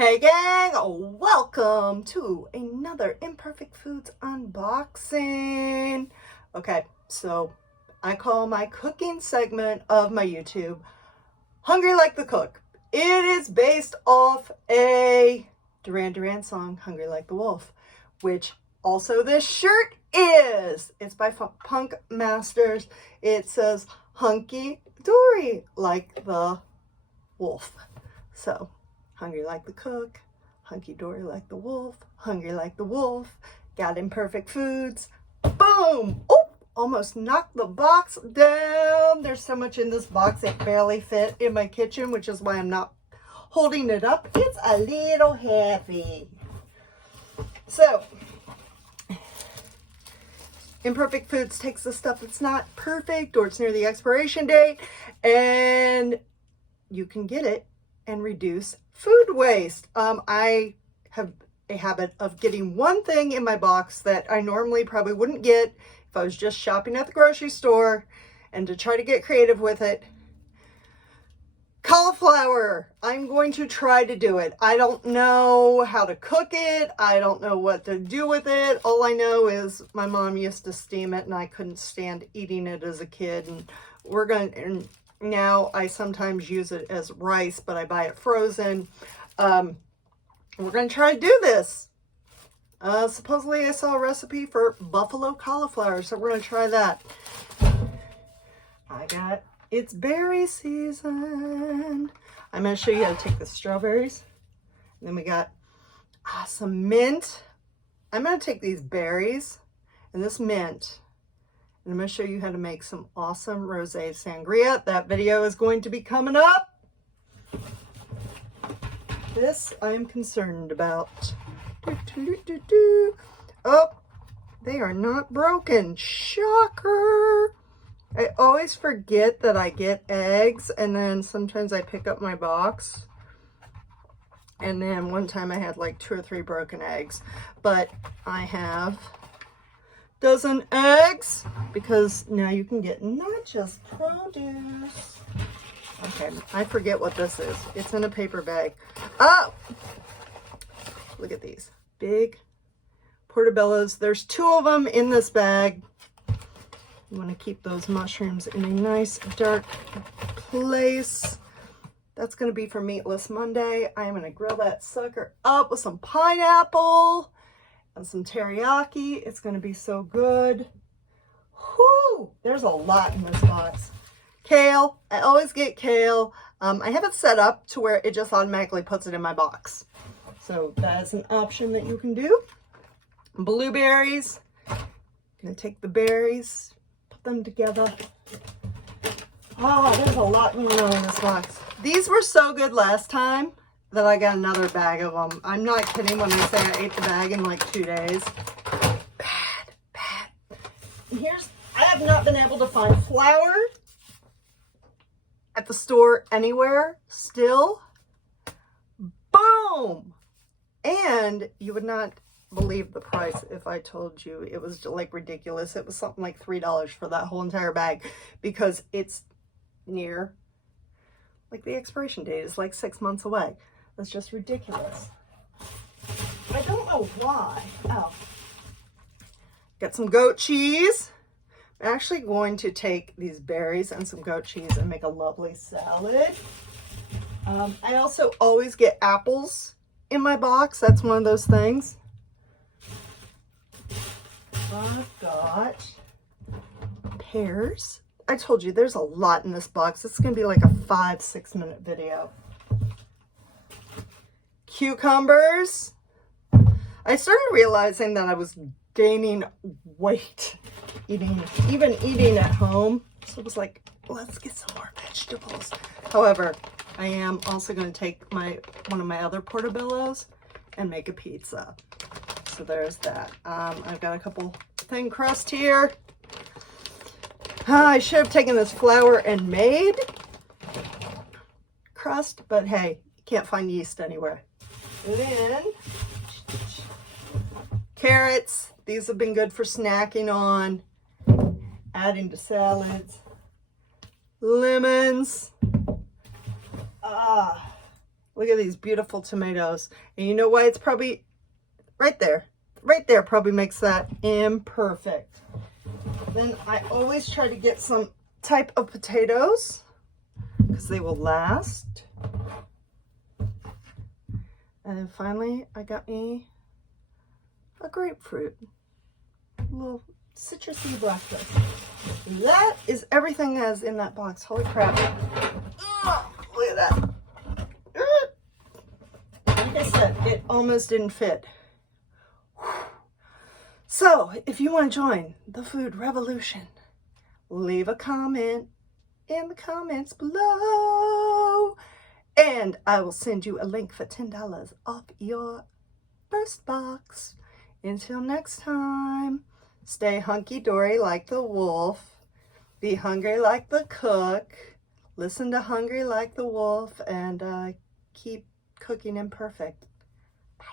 Hey gang, welcome to another Imperfect Foods unboxing. Okay, so I call my cooking segment of my YouTube Hungry Like the Cook. It is based off a Duran Duran song, Hungry Like the Wolf, which also this shirt is. It's by Punk Masters. It says hunky dory like the wolf. So hungry like the cook, hunky-dory like the wolf, hungry like the wolf, got Imperfect Foods. Boom! Oh, almost knocked the box down. There's so much in this box it barely fit in my kitchen, which is why I'm not holding it up. It's a little heavy. So, Imperfect Foods takes the stuff that's not perfect or it's near the expiration date, and you can get it and reduce food waste. I have a habit of getting one thing in my box that I normally probably wouldn't get if I was just shopping at the grocery store, and to try to get creative with it. Cauliflower. I'm going to try to do it. I don't know how to cook it. I don't know what to do with it. All I know is my mom used to steam it and I couldn't stand eating it as a kid, and now I sometimes use it as rice, but I buy it frozen. We're going to try to do this. Supposedly I saw a recipe for buffalo cauliflower, so we're going to try that. It's berry season. I'm going to show you how to take the strawberries. And then we got some mint. I'm going to take these berries and this mint, and I'm going to show you how to make some awesome rosé sangria. That video is going to be coming up. This I'm concerned about. Oh, they are not broken. Shocker. I always forget that I get eggs, and then sometimes I pick up my box. And then one time I had like 2 or 3 broken eggs. But I have dozen eggs, because now you can get not just produce. Okay, I forget what this is. It's in a paper bag. Oh, look at these big portobellos. There's 2 of them in this bag. You want to keep those mushrooms in a nice dark place. That's going to be for Meatless Monday. I am going to grill that sucker up with some pineapple and some teriyaki. It's going to be so good. Whoo! There's a lot in this box. Kale. I always get kale. I have it set up to where it just automatically puts it in my box. So that is an option that you can do. Blueberries. I'm going to take the berries, put them together. Oh, there's a lot going on in this box. These were so good last time that I got another bag of them. I'm not kidding when I say I ate the bag in like 2 days. Bad. And I have not been able to find flour at the store anywhere still. Boom! And you would not believe the price if I told you it was like ridiculous. It was something like $3 for that whole entire bag, because it's near, like, the expiration date is like 6 months away. That's just ridiculous. I don't know why. Oh, got some goat cheese. I'm actually going to take these berries and some goat cheese and make a lovely salad. I also always get apples in my box. That's one of those things. I've got pears. I told you there's a lot in this box. It's going to be like a 5-6 minute video. Cucumbers. I started realizing that I was gaining weight even eating at home. So I was like, let's get some more vegetables. However, I am also going to take one of my other portobellos and make a pizza. So there's that. I've got a couple thin crust here. I should have taken this flour and made crust, but hey, you can't find yeast anywhere. Then carrots. These have been good for snacking on, adding to salads. Lemons. Look at these beautiful tomatoes. And you know why it's probably right there? Right there probably makes that imperfect. Then I always try to get some type of potatoes because they will last. And then finally, I got me a grapefruit. A little citrusy blackberry. That is everything that is in that box. Holy crap. Oh, look at that. Like I said, it almost didn't fit. So, if you want to join the food revolution, leave a comment in the comments below. And I will send you a link for $10 off your first box. Until next time, stay hunky-dory like the wolf. Be hungry like the cook. Listen to Hungry Like the Wolf. And keep cooking imperfect. Bye.